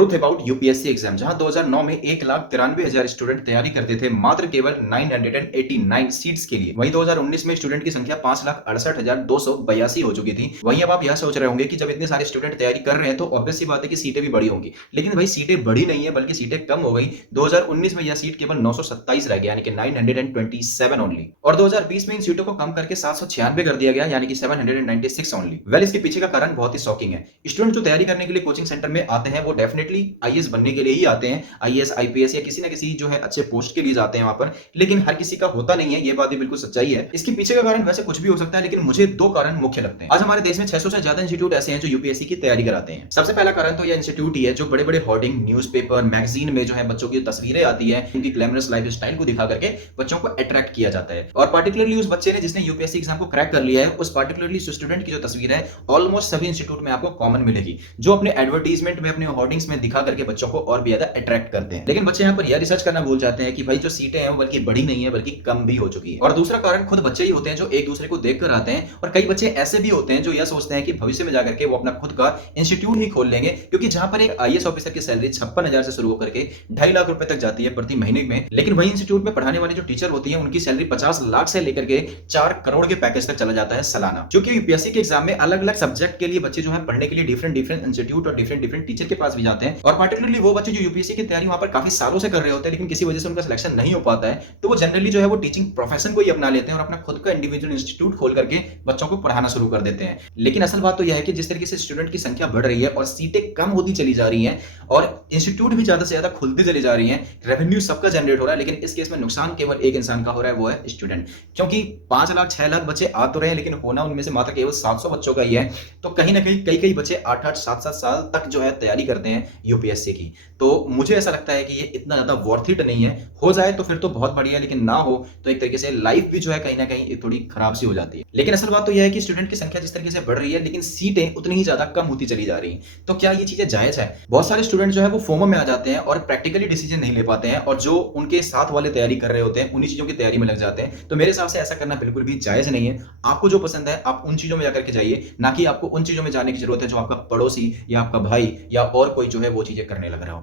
Truth about UPSC exam, जहां 2009 में 1,93,000 student तैयारी करते थे मात्र केवल 989 सीट्स के लिए। वहीं 2019 में स्टूडेंट की संख्या 5,68,282 हो चुकी थी। वहीं अब आप यह सोच रहे होंगे कि जब इतने सारे स्टूडेंट तैयारी कर रहे हैं तो ऑब्वियस सी बात है कि सीटें भी बड़ी होंगी। लेकिन भाई सीटें बड़ी नहीं है बल्कि सीटें कम हो गई। 2019 में यह सीट केवल 927 रह गया, यानी कि 927 ओनली। और 2020 में इन सीटों को कम करके 796 कर दिया गया, यानी कि 796 ओनली। वेल, इसके पीछे का कारण बहुत ही शॉकिंग है। स्टूडेंट जो तैयारी करने के लिए कोचिंग सेंटर में आते हैं वो डेफिनेटली आईएएस बनने के लिए ही आते हैं। आईएएस, आईपीएस या किसी ना किसी जो है अच्छे पोस्ट के लिए जाते हैं वहां पर। लेकिन हर किसी का होता नहीं है, ये बात भी बिल्कुल सच्चाई है। इसके पीछे का कारण वैसे कुछ भी हो सकता है, लेकिन मुझे दो कारण मुख्य लगते हैं। आज हमारे देश में 600 से ज्यादा इंस्टीट्यूट ऐसे हैं जो यूपीएससी की तैयारी कराते हैं। सबसे पहला कारण तो यह इंस्टीट्यूट ही है जो बड़े बड़े होर्डिंग, न्यूज़पेपर, मैगजीन में जो है बच्चों की तस्वीरें आती है, उनकी ग्लैमरस लाइफ स्टाइल को दिखा करके बच्चों को अट्रैक्ट किया जाता है। और पार्टिकुलरली उस बच्चे ने जिसने यूपीएससी एग्जाम को क्रैक कर लिया है, उस पार्टिकुलरली स्टूडेंट की जो तस्वीर है ऑलमोस्ट सभी इंस्टीट्यूट में आपको कॉमन मिलेगी, जो अपने एडवर्टीजमेंट में, अपने होर्डिंग्स में दिखा करके बच्चों को और भी ज्यादा अट्रैक्ट करते हैं। लेकिन बच्चे यहाँ पर यह रिसर्च करना भूल जाते हैं कि भाई जो सीटें हैं वो बल्कि बड़ी नहीं है बल्कि कम भी हो चुकी है। और दूसरा कारण खुद बच्चे ही होते हैं जो एक दूसरे को देखकर आते हैं। और कई बच्चे ऐसे भी होते हैं जो यह सोचते हैं कि भविष्य में जाकर के वो अपना खुद का इंस्टीट्यूट ही खोल लेंगे, क्योंकि जहां पर एक आईएएस ऑफिसर की सैलरी 56,000 से शुरू होकर के 2.5 लाख रुपए तक जाती है प्रति महीने में। लेकिन वही इंस्टीट्यूट में पढ़ाने वाली जो टीचर होती है उनकी सैलरी 50 लाख से लेकर के 4 करोड़ के पैकेज तक चला जाता है सालाना। क्योंकि यूपीएससी के एग्जाम में अलग अलग सब्जेक्ट के लिए बच्चे जो है पढ़ने के लिए डिफरेंट डिफरेंट इंस्टीट्यूट और डिफरेंट डिफरेंट टीचर के पास भी जाते हैं। और पार्टिकुलरली वो बच्चे जो यूपीएससी की तैयारी वहां पर काफी सालों से कर रहे होते हैं, लेकिन किसी वजह से उनका सिलेक्शन नहीं हो पाता है, तो वो जनरली जो है वो टीचिंग प्रोफेशन को ही अपना लेते हैं और अपना खुद का इंडिविजुअल इंस्टीट्यूट खोल करके बच्चों को पढ़ाना शुरू कर देते हैं। लेकिन असल बात तो यह है कि जिस तरीके से स्टूडेंट की संख्या बढ़ रही है और सीटें कम होती चली जा रही हैं और इंस्टीट्यूट भी ज्यादा से ज्यादा खुलती चली जा रही हैं, रेवेन्यू सबका जनरेट हो रहा है, लेकिन इस केस में नुकसान केवल एक इंसान का हो रहा है, वो है स्टूडेंट। क्योंकि 5 लाख 6 लाख बच्चे आ तो रहे हैं, लेकिन होना उनमें से मात्र केवल 700 बच्चों का ही है। तो कहीं ना कहीं कई बच्चे 8-8 7-7 साल तक जो है तैयारी करते हैं यूपीएससी की। तो मुझे ऐसा लगता है कि ये इतना ज्यादा वर्थ इट नहीं है। हो जाए तो फिर तो बहुत बढ़िया है, लेकिन ना हो तो एक तरीके से लाइफ भी जो है कहीं ना कहीं थोड़ी खराब सी हो जाती है। लेकिन असल बात तो यह है कि स्टूडेंट की संख्या जिस तरीके से बढ़ रही है, लेकिन सीटें उतनी ही ज्यादा कम होती चली जा रही हैं। तो क्या ये चीजें जायज है? बहुत सारे स्टूडेंट जो है वो फोमो में आ जाते हैं और प्रैक्टिकली डिसीजन नहीं ले पाते हैं, और जो उनके साथ वाले तैयारी कर रहे होते हैं उन्हीं चीजों की तैयारी में लग जाते हैं। तो मेरे हिसाब से ऐसा करना बिल्कुल भी जायज नहीं है। आपको जो पसंद है आप उन चीजों में जाकर के जाइए, ना कि आपको उन चीजों में जाने की जरूरत है जो आपका पड़ोसी या आपका भाई या और कोई जो है वो चीजें करने लग रहा हो।